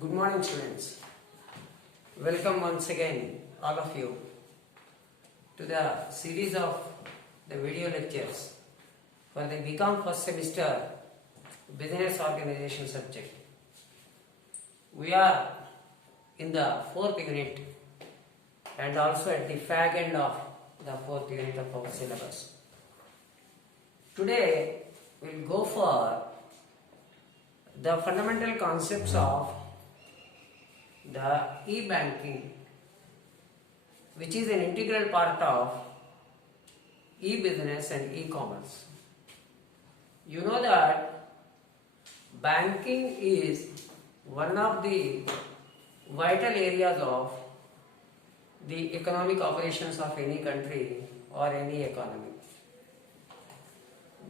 Good morning, students. Welcome once again, all of you, to the series of the video lectures for the BCom first semester Business Organization subject. We are in the fourth unit and also at the fag end of the fourth unit of our syllabus. Today, we will go for the fundamental concepts of the e-banking, which is an integral part of e-business and e-commerce. You know that banking is one of the vital areas of the economic operations of any country or any economy.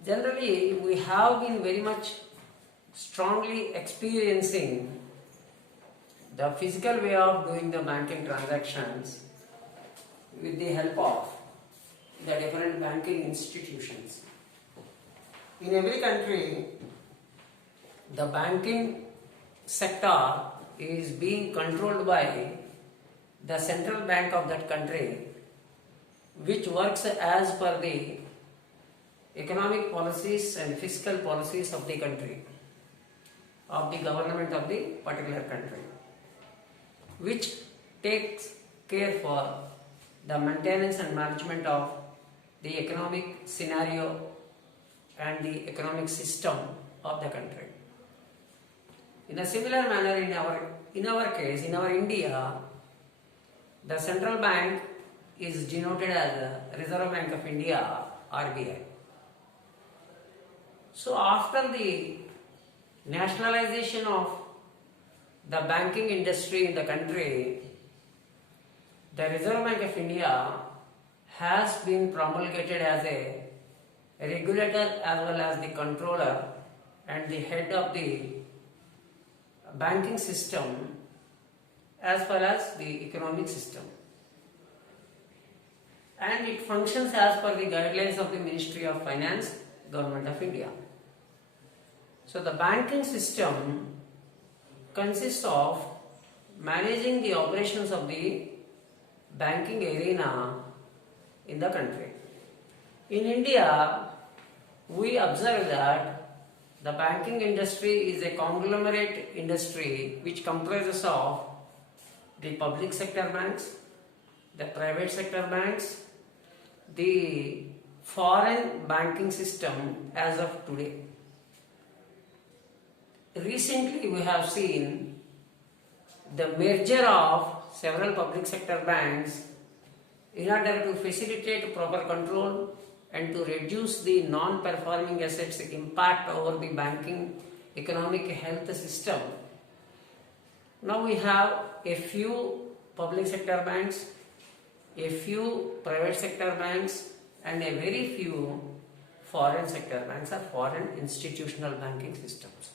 Generally, we have been very much strongly experiencing the physical way of doing the banking transactions with the help of the different banking institutions. In every country, the banking sector is being controlled by the central bank of that country, which works as per the economic policies and fiscal policies of the country, of the government of the particular country, which takes care for the maintenance and management of the economic scenario and the economic system of the country. In a similar manner, in our case, in our India, the central bank is denoted as the Reserve Bank of India, RBI. So after the nationalization of the banking industry in the country, the Reserve Bank of India has been promulgated as a regulator as well as the controller and the head of the banking system as well as the economic system. And it functions as per the guidelines of the Ministry of Finance, Government of India. So the banking system consists of managing the operations of the banking arena in the country. In India, we observe that the banking industry is a conglomerate industry which comprises of the public sector banks, the private sector banks, the foreign banking system as of today. Recently, we have seen the merger of several public sector banks in order to facilitate proper control and to reduce the non-performing assets impact over the banking economic health system. Now we have a few public sector banks, a few private sector banks, and a very few foreign sector banks or foreign institutional banking systems.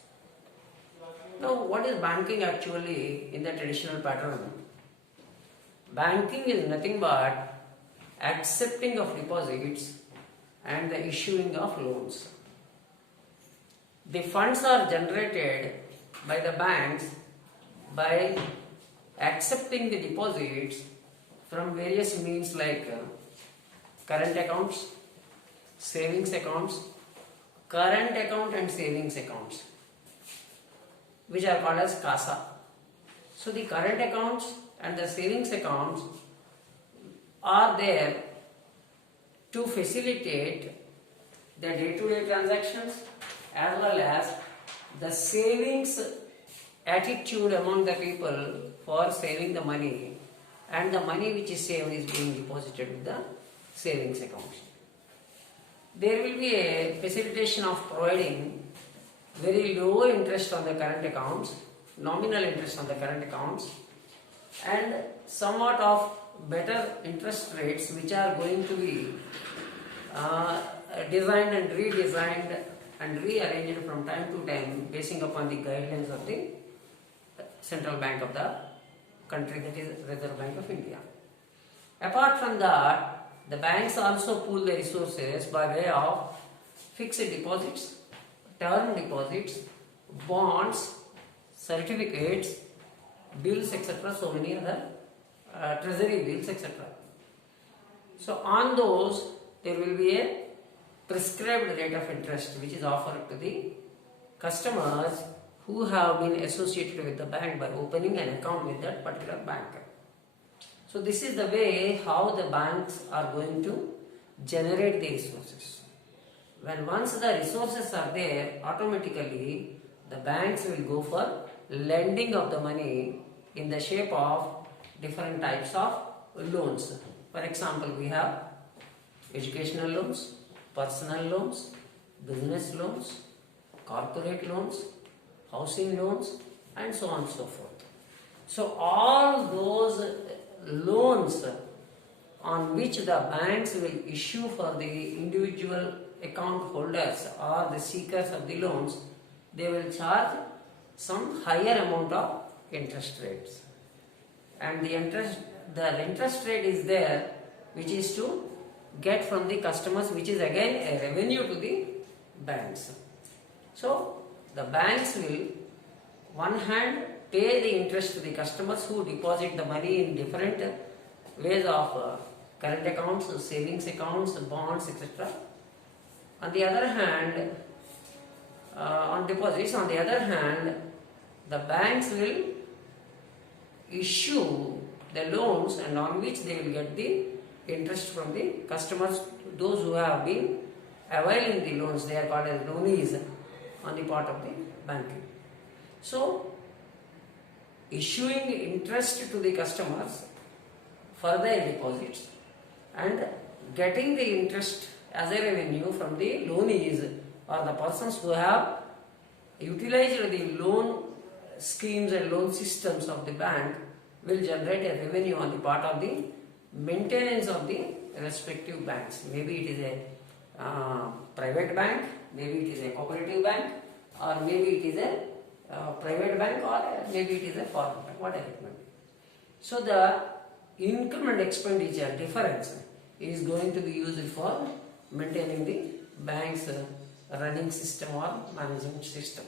Now, what is banking actually in the traditional pattern? Banking is nothing but accepting of deposits and the issuing of loans. The funds are generated by the banks by accepting the deposits from various means like current accounts, savings accounts, current account and savings accounts, which are called as CASA. So the current accounts and the savings accounts are there to facilitate the day-to-day transactions as well as the savings attitude among the people for saving the money, and the money which is saved is being deposited with the savings accounts. There will be a facilitation of providing very low interest on the current accounts, nominal interest on the current accounts, and somewhat of better interest rates which are going to be designed and redesigned and rearranged from time to time basing upon the guidelines of the central bank of the country, that is Reserve Bank of India. Apart from that, the banks also pool the resources by way of fixed deposits, term deposits, bonds, certificates bills, etc., so many other treasury bills, etc. So on those, there will be a prescribed rate of interest which is offered to the customers who have been associated with the bank by opening an account with that particular bank. So this is the way how the banks are going to generate the resources. When once the resources are there, automatically the banks will go for lending of the money in the shape of different types of loans. For example, we have educational loans, personal loans, business loans, corporate loans, housing loans, and so on and so forth. So all those loans on which the banks will issue for the individual account holders or the seekers of the loans, they will charge some higher amount of interest rates. And the interest rate is there, which is to get from the customers, which is again a revenue to the banks. So the banks will, one hand, pay the interest to the customers who deposit the money in different ways of current accounts, savings accounts, bonds, etc. On the other hand, on deposits, on the other hand, the banks will issue the loans and on which they will get the interest from the customers, those who have been availing the loans. They are called as loanees on the part of the banking. So issuing interest to the customers for their deposits and getting the interest as a revenue from the loanees or the persons who have utilized the loan schemes and loan systems of the bank will generate a revenue on the part of the maintenance of the respective banks. Maybe it is a private bank, maybe it is a cooperative bank, or maybe it is a private bank, or maybe it is a foreign bank, whatever it may be. So the income and expenditure difference is going to be used for maintaining the bank's running system or management system.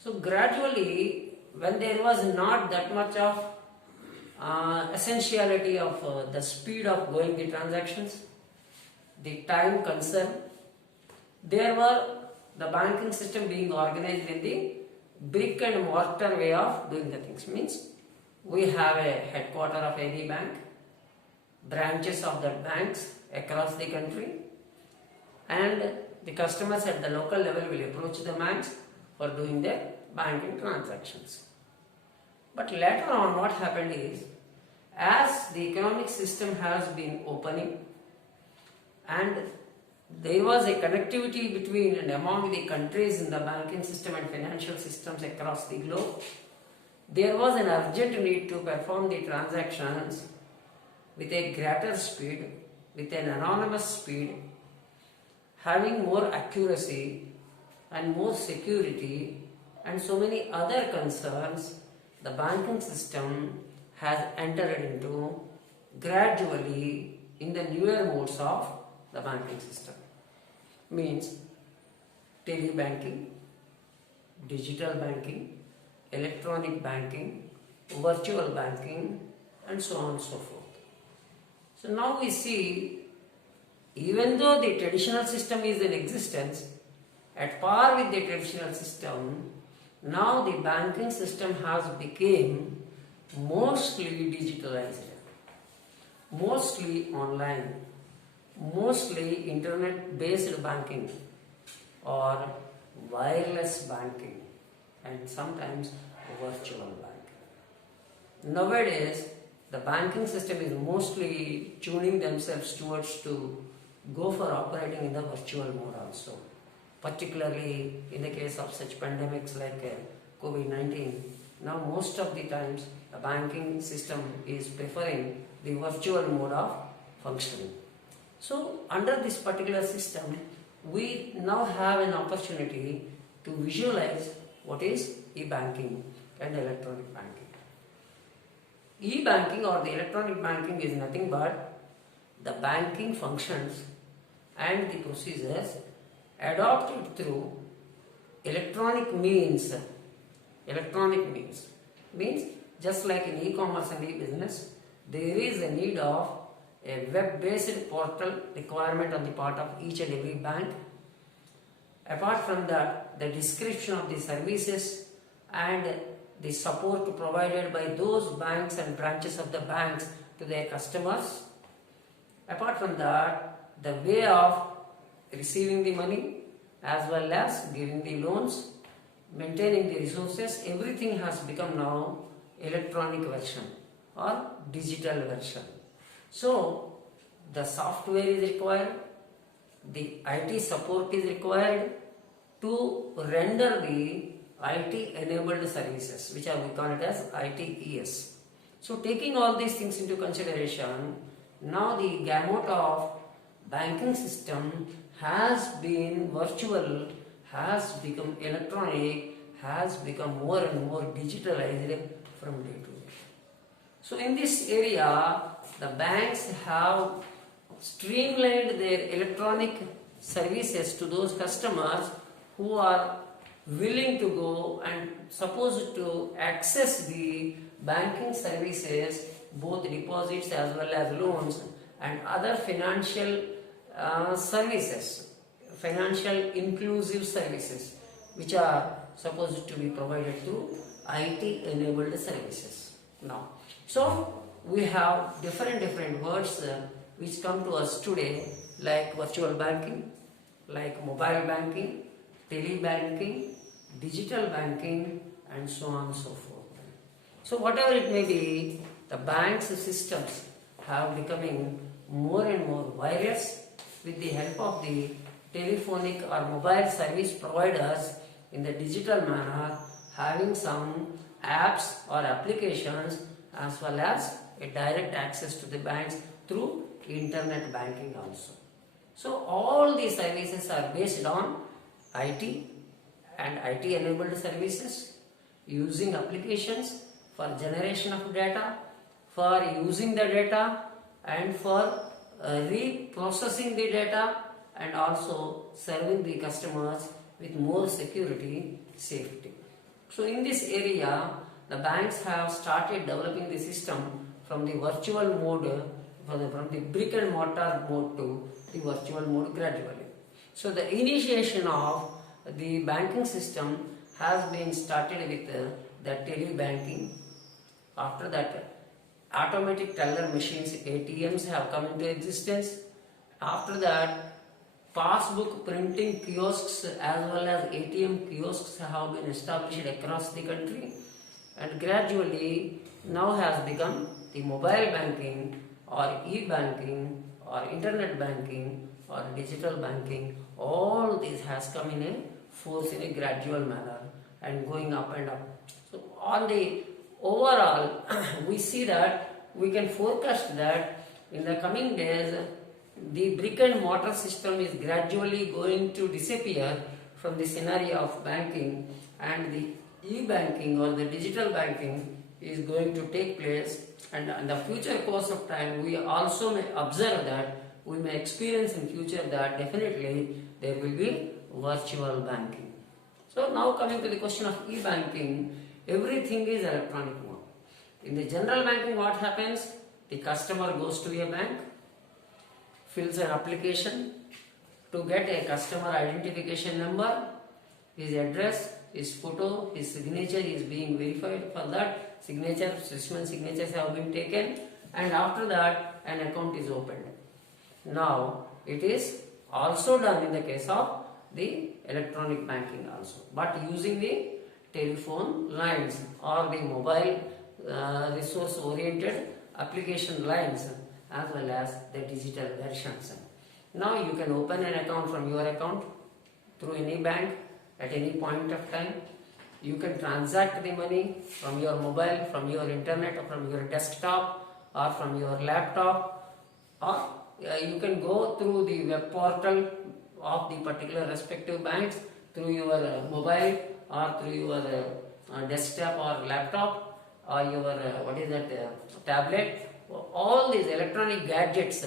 So gradually, when there was not that much of essentiality of the speed of going the transactions, the time concern, there were the banking system being organized in the brick and mortar way of doing the things. Means we have a headquarter of any bank, branches of the banks across the country, and the customers at the local level will approach the banks for doing their banking transactions. But later on, what happened is, as the economic system has been opening and there was a connectivity between and among the countries in the banking system and financial systems across the globe, there was an urgent need to perform the transactions with a greater speed, with an anonymous speed, having more accuracy and more security and so many other concerns. The banking system has entered into gradually in the newer modes of the banking system. Means telebanking, digital banking, electronic banking, virtual banking, and so on and so forth. So now we see, even though the traditional system is in existence, at par with the traditional system, now the banking system has become mostly digitalized, mostly online, mostly internet-based banking or wireless banking, and sometimes virtual banking. Nowadays, the banking system is mostly tuning themselves towards to go for operating in the virtual mode also. Particularly in the case of such pandemics like COVID-19, now most of the times the banking system is preferring the virtual mode of functioning. So under this particular system, we now have an opportunity to visualize what is e-banking and electronic banking. E-banking or the electronic banking is nothing but the banking functions and the procedures adopted through electronic means. Electronic means just like in e-commerce and e-business, there is a need of a web-based portal requirement on the part of each and every bank. Apart from that, the description of the services and the support provided by those banks and branches of the banks to their customers. Apart from that, the way of receiving the money as well as giving the loans, maintaining the resources, everything has become now electronic version or digital version. So the software is required, the IT support is required to render the IT enabled services, which are we call it as ITES. So taking all these things into consideration, now the gamut of banking system has been virtual, has become electronic, has become more and more digitalized from day to day. So in this area, the banks have streamlined their electronic services to those customers who are willing to go and supposed to access the banking services, both deposits as well as loans and other financial services, financial inclusive services, which are supposed to be provided through IT enabled services. Now, so we have different words which come to us today, like virtual banking, like mobile banking, telebanking, digital banking, and so on and so forth. So whatever it may be, the bank's systems have becoming more and more wireless with the help of the telephonic or mobile service providers in the digital manner, having some apps or applications as well as a direct access to the banks through internet banking also. So all these services are based on IT and IT enabled services, using applications for generation of data, for using the data and for reprocessing the data, and also serving the customers with more security, safety. So in this area, the banks have started developing the system from the virtual mode, from the brick and mortar mode to the virtual mode gradually. So the initiation of the banking system has been started with the telebanking. After that, automatic teller machines, ATMs, have come into existence. After that, passbook printing kiosks as well as ATM kiosks have been established across the country, and gradually now has become the mobile banking or e-banking or internet banking or digital banking. All this has come in a force in a gradual manner and going up and up. So on the overall, we see that we can forecast that in the coming days, the brick and mortar system is gradually going to disappear from the scenario of banking, and the e-banking or the digital banking is going to take place. And in the future course of time, we also may observe that we may experience in future that definitely there will be virtual banking. So now coming to the question of e-banking, everything is electronic mode. In the general banking, what happens? The customer goes to a bank, fills an application to get a customer identification number, his address, his photo, his signature is being verified. For that, specimen signatures have been taken, and after that an account is opened. Now it is also done in the case of the electronic banking also, but using the telephone lines or the mobile resource oriented application lines as well as the digital versions. Now you can open an account from your account through any bank at any point of time. You can transact the money from your mobile, from your internet, or from your desktop, or from your laptop, or you can go through the web portal of the particular respective banks through your mobile or through your desktop or laptop or your tablet. All these electronic gadgets,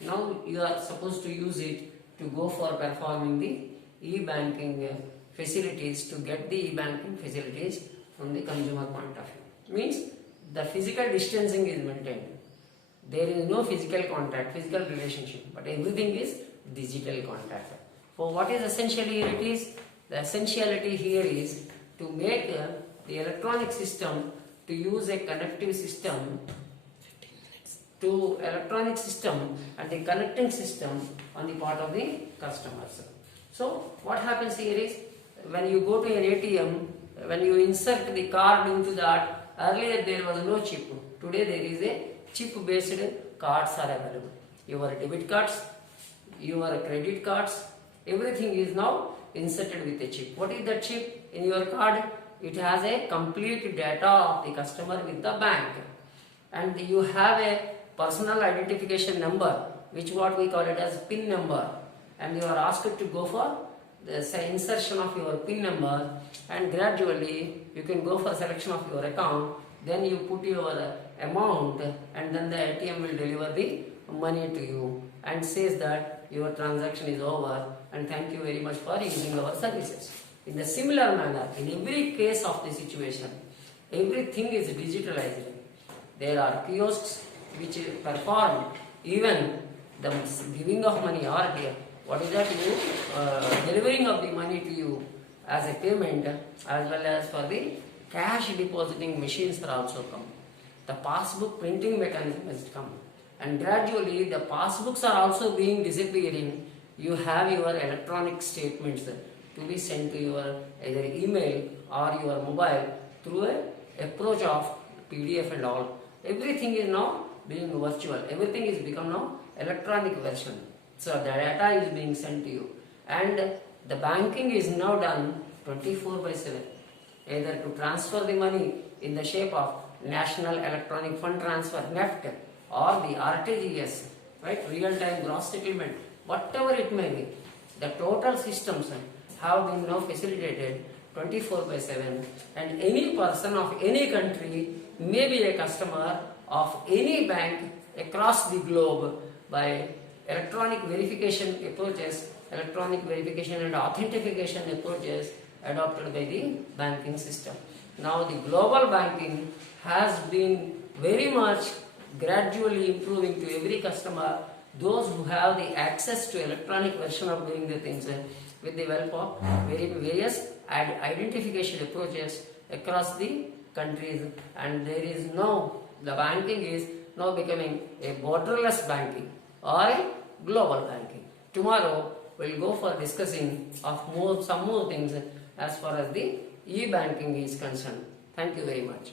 now you are supposed to use it to go for performing the e-banking facilities, to get the e-banking facilities from the consumer point of view. Means the physical distancing is maintained. There is no physical contact, physical relationship, but everything is digital contact. So what is essentially here it is? The essentiality here is to make the electronic system to use a connective system to electronic system and the connecting system on the part of the customers. So what happens here is when you go to an ATM, when you insert the card into that, earlier there was no chip. Today there is a chip based cards are available. Your debit cards, your credit cards, everything is now inserted with a chip. What is the chip in your card? It has a complete data of the customer with the bank, and you have a personal identification number, which what we call it as PIN number, and you are asked to go for the insertion of your PIN number, and gradually you can go for selection of your account. Then you put your amount, and then the ATM will deliver the money to you and says that your transaction is over and thank you very much for using our services. In the similar manner, in every case of the situation, everything is digitalized. There are kiosks which perform even the giving of money or what is that delivering of the money to you as a payment, as well as for the cash depositing machines are also come. The passbook printing mechanism has come, and gradually the passbooks are also being disappearing. You have your electronic statements to be sent to your either email or your mobile through a approach of PDF and all. Everything is now being virtual. Everything is become now electronic version. So the data is being sent to you, and the banking is now done 24/7. Either to transfer the money in the shape of National Electronic Fund Transfer (NEFT) or the RTGS, right, real-time gross settlement, whatever it may be. The total systems have been now facilitated 24/7, and any person of any country may be a customer of any bank across the globe by electronic verification approaches, electronic verification and authentication approaches adopted by the banking system. Now the global banking has been very much gradually improving to every customer. Those who have the access to electronic version of doing the things with the help of various identification approaches across the countries, and there is now the banking is now becoming a borderless banking or a global banking. Tomorrow we'll go for discussing of some more things as far as the e-banking is concerned. Thank you very much.